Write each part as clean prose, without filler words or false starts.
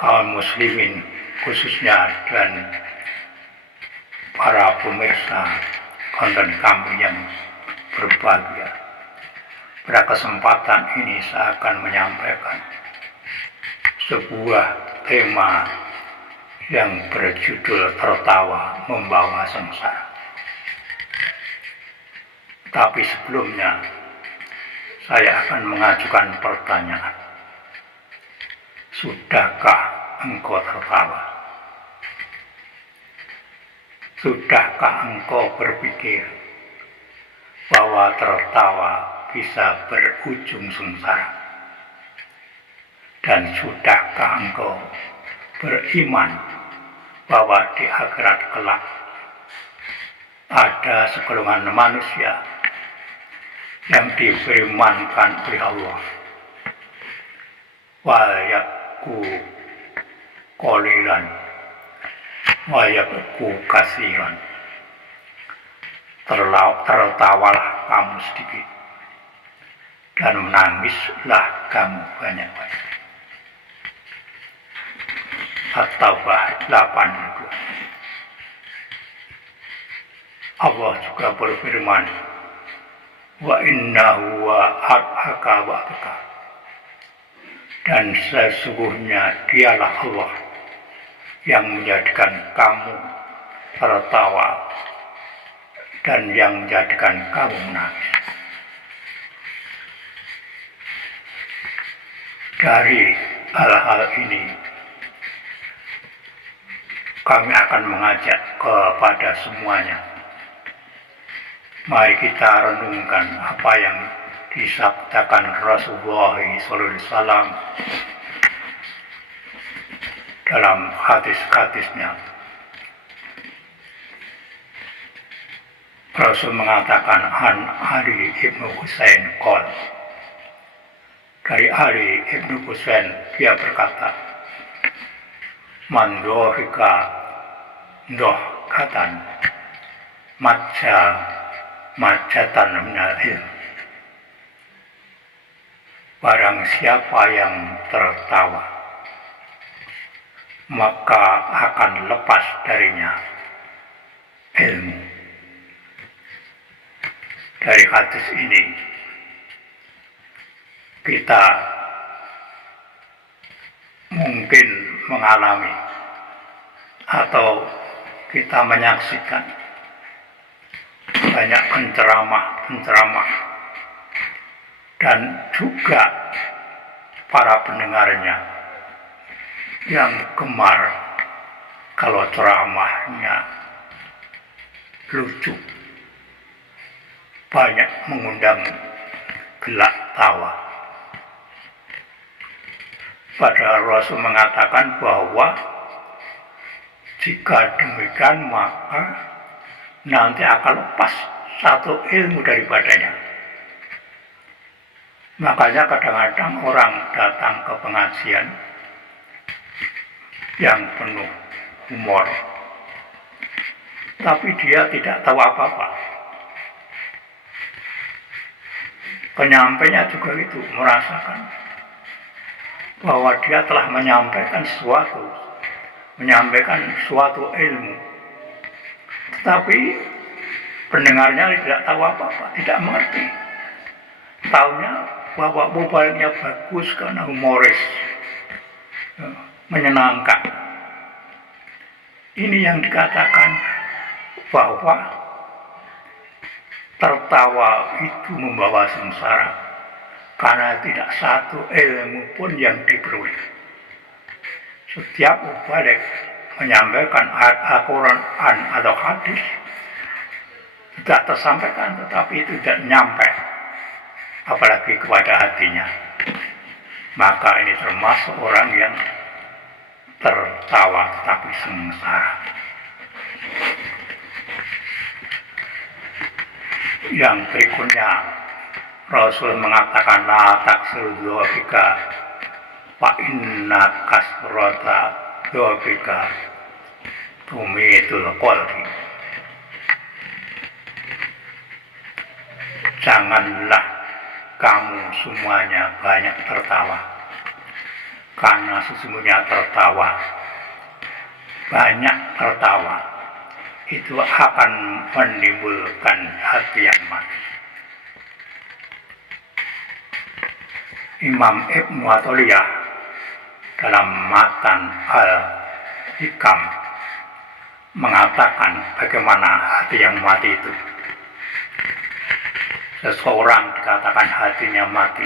kaum muslimin khususnya dan para pemirsa konten kami yang berbahagia. Pada kesempatan ini saya akan menyampaikan sebuah tema yang berjudul Tertawa Membawa Sengsara. Tapi sebelumnya saya akan mengajukan pertanyaan. Sudahkah engkau tertawa? Sudahkah engkau berpikir bahwa tertawa bisa berujung sengsara? Dan sudahkah engkau beriman bahwa di akhirat kelak ada segolongan manusia yang difirmankan oleh Allah, wa yakku qalilan wa yakku kasiran, tertawalah kamu sedikit dan menangislah kamu banyak-banyak. At-Taubah 82. Allah juga berfirman, wa innahu wa adhaka wa abka, dan sesungguhnya dialah Allah yang menjadikan kamu tertawa dan yang menjadikan kamu menangis. Dari hal-hal ini kami akan mengajak kepada semuanya, mari kita renungkan apa yang disabdakan Rasulullah SAW dalam hadis-hadisnya. Rasul mengatakan, an Ali ibnu Husain qol, dari Ali ibnu Husain dia berkata, man dohika dohkatan majatan minal ilm, barang siapa yang tertawa maka akan lepas darinya ilmu. Dari hadis ini kita mungkin mengalami atau kita menyaksikan banyak penceramah dan juga para pendengarnya yang gemar kalau ceramahnya lucu, banyak mengundang gelak tawa. Padahal Rasul mengatakan bahwa jika demikian maka nanti akan lepas satu ilmu daripadanya. Makanya kadang-kadang orang datang ke pengajian yang penuh humor, tapi dia tidak tahu apa-apa. Penyampainya juga itu merasakan bahwa dia telah menyampaikan suatu ilmu, tetapi pendengarnya tidak tahu apa-apa, tidak mengerti. Tahunya bahwa mobilnya bagus karena humoris, menyenangkan. Ini yang dikatakan bahwa tertawa itu membawa sengsara, karena tidak satu ilmu pun yang diperoleh. Setiap mubalik menyampaikan ayat Al-Quran atau hadis tidak tersampaikan, tetapi itu tidak nyampe, apalagi kepada hatinya. Maka ini termasuk orang yang tertawa tetapi sengsara. Yang berikutnya, Rasul mengatakan, la taksir dzalika fa inna kasrata dzalika tumitul qalbi. Janganlah kamu semuanya banyak tertawa, karena sesungguhnya banyak tertawa itu akan menimbulkan hati yang mati. Imam Ibnu Athaillah dalam Matan Al-Hikam mengatakan bagaimana hati yang mati itu. Seseorang dikatakan hatinya mati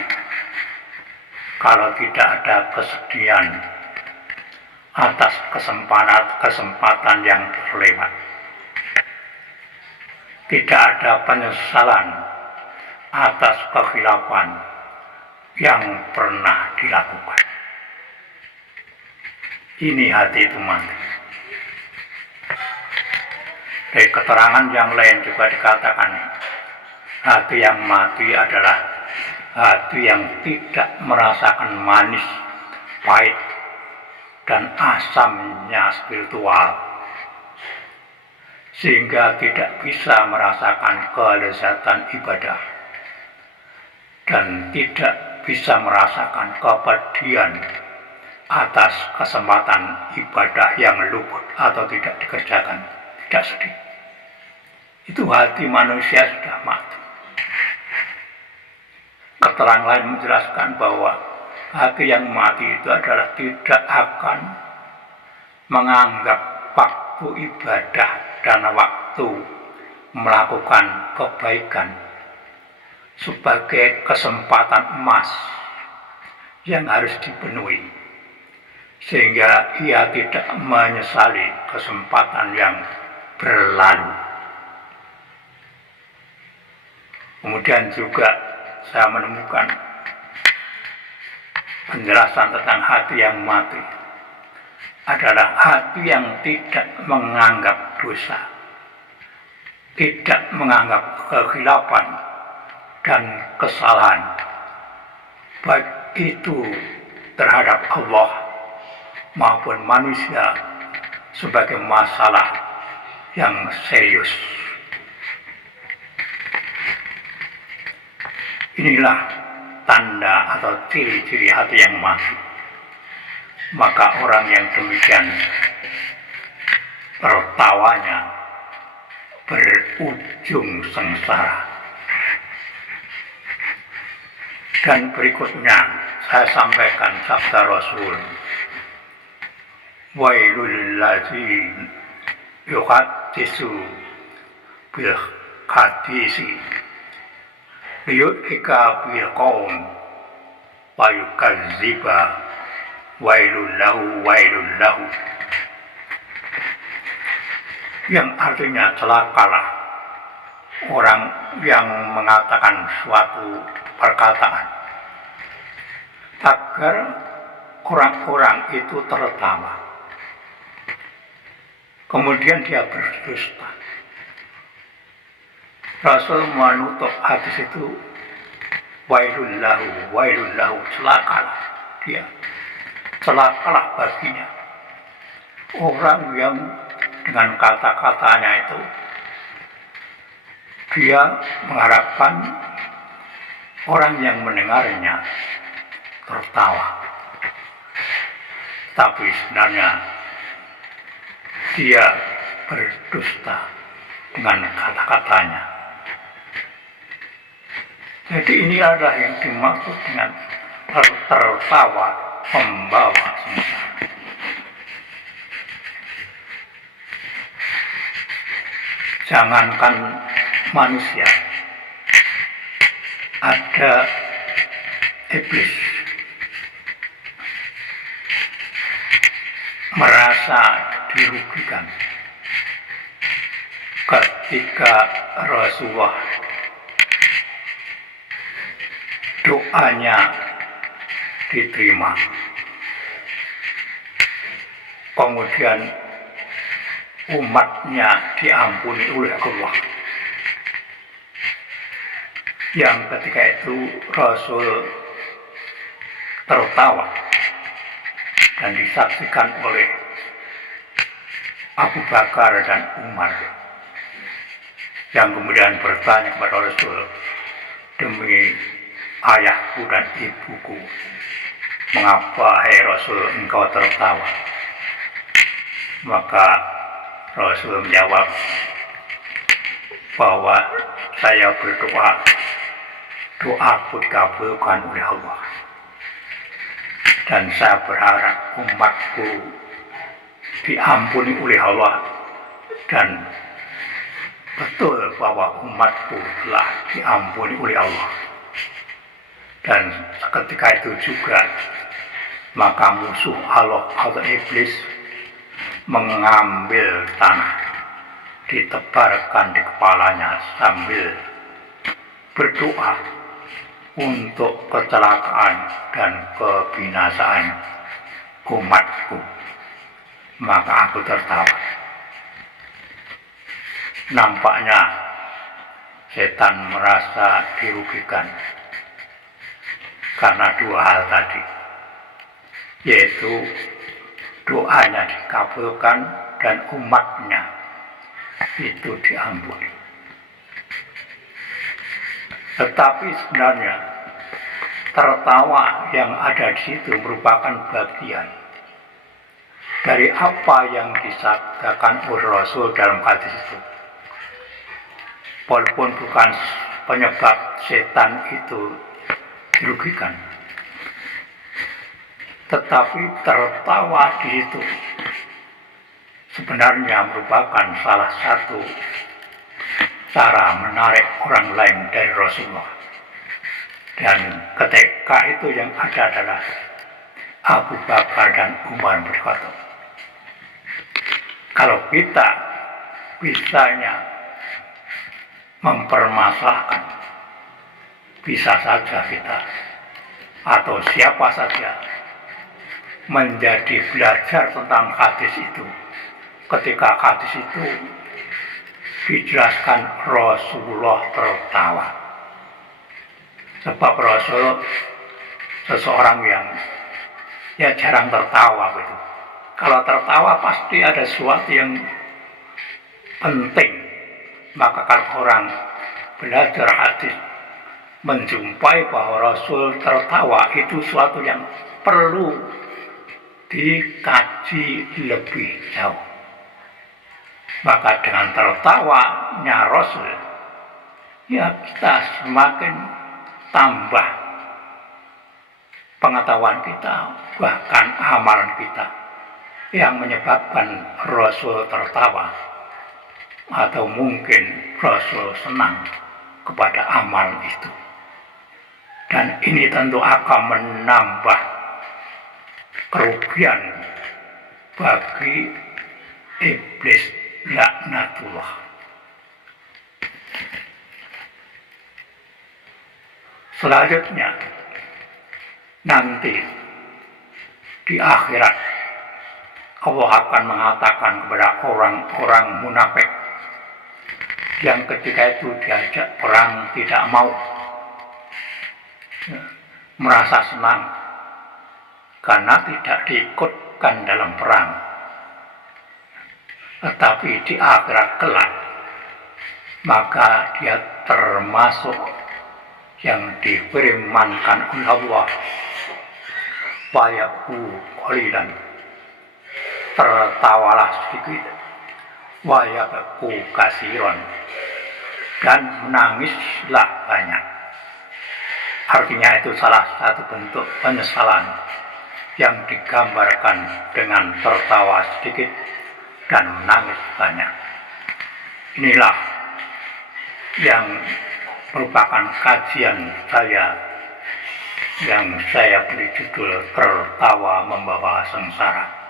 kalau tidak ada kesedihan atas kesempatan yang terlewat. Tidak ada penyesalan atas kekhilafan yang pernah dilakukan. Ini hati itu mati. Dari keterangan yang lain juga dikatakan hati yang mati adalah hati yang tidak merasakan manis, pahit, dan asamnya spiritual, sehingga tidak bisa merasakan kelezatan ibadah dan tidak bisa merasakan kepedihan atas kesempatan ibadah yang luput atau tidak dikerjakan, tidak sedih. Itu hati manusia sudah mati. Keterangan lain menjelaskan bahwa hati yang mati itu adalah tidak akan menganggap waktu ibadah dan waktu melakukan kebaikan sebagai kesempatan emas yang harus dipenuhi, sehingga ia tidak menyesali kesempatan yang berlalu. Kemudian juga saya menemukan penjelasan tentang hati yang mati adalah hati yang tidak menganggap dosa, tidak menganggap kekhilafan dan kesalahan, baik itu terhadap Allah maupun manusia, sebagai masalah yang serius. Inilah tanda atau ciri-ciri hati yang mati. Maka orang yang demikian tertawanya berujung sengsara. Dan berikutnya saya sampaikan sabda Rasul, wailul ladzin yuhaddisu bil hadisi liyudhika bil qaum wa yukadziba wailul lahu, yang artinya celakalah orang yang mengatakan suatu perkataan agar orang-orang itu tertawa, kemudian dia berdusta. Rasul menutup hadis itu, wailul lahu, celakalah dia, celakalah baginya orang yang dengan kata-katanya itu dia mengharapkan orang yang mendengarnya tertawa, tapi sebenarnya dia berdusta dengan kata-katanya. Jadi ini adalah yang dimaksud dengan tertawa membawa sengsara. Jangankan manusia, ada iblis merasa dirugikan ketika Rasulullah doanya diterima, kemudian umatnya diampuni oleh Allah. Yang ketika itu Rasul tertawa dan disaksikan oleh Abu Bakar dan Umar, yang kemudian bertanya kepada Rasul, demi ayahku dan ibuku, "Mengapa hai Rasul engkau tertawa?" Maka Rasul menjawab bahwa saya berdoa, doaku dikabulkan oleh Allah. Dan saya berharap umatku diampuni oleh Allah, dan betul bahwa umatku telah diampuni oleh Allah. Dan ketika itu juga maka musuh Allah atau iblis mengambil tanah, ditebarkan di kepalanya sambil berdoa untuk kecelakaan dan kebinasaan umatku. Maka aku tertawa. Nampaknya setan merasa dirugikan karena dua hal tadi, yaitu doanya dikabulkan dan umatnya itu diampuni. Tetapi sebenarnya tertawa yang ada di situ merupakan bagian dari apa yang disabdakan oleh Rasul dalam hadis itu. Walaupun bukan penyebab setan itu dirugikan, tetapi tertawa di situ sebenarnya merupakan salah satu cara menarik orang lain dari Rasulullah. Dan ketika itu yang ada adalah Abu Bakar dan Umar berkata, kalau kita bisanya mempermasalahkan, bisa saja kita atau siapa saja menjadi belajar tentang hadis itu ketika hadis itu dijelaskan Rasulullah tertawa. Sebab Rasul seseorang yang jarang tertawa gitu. Kalau tertawa pasti ada sesuatu yang penting. Maka kalau orang belajar hadis menjumpai bahwa Rasul tertawa, itu sesuatu yang perlu dikaji lebih jauh. Maka dengan tertawanya Rasul, ya kita semakin tambah pengetahuan kita, bahkan amalan kita, yang menyebabkan Rasul tertawa, atau mungkin Rasul senang kepada amal itu. Dan ini tentu akan menambah kerugian bagi iblis laknatullah. Selanjutnya nanti di akhirat Allah akan mengatakan kepada orang-orang munafik yang ketika itu diajak perang tidak mau, merasa senang karena tidak diikutkan dalam perang. Tetapi di akhirat kelak maka dia termasuk yang difirmankan oleh Allah, "Fayaku qalilan", tertawalah sedikit, "Wayaku kasiron", dan menangislah banyak. Artinya itu salah satu bentuk penyesalan yang digambarkan dengan tertawa sedikit dan menangis banyak. Inilah yang merupakan kajian saya yang saya beri judul "Tertawa Membawa Sengsara".